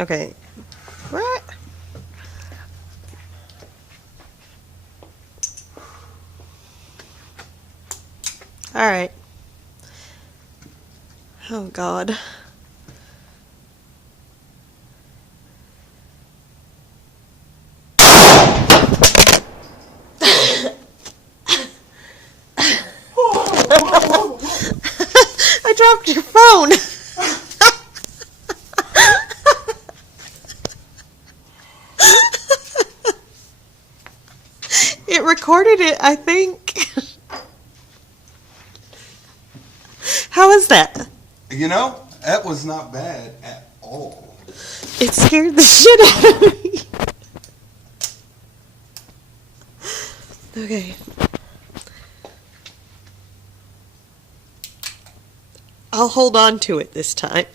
Okay. What? Alright. Oh, God. I dropped your phone. It recorded it, I think. How is that? You know, that was not bad at all. It scared the shit out of me. Okay. I'll hold on to it this time.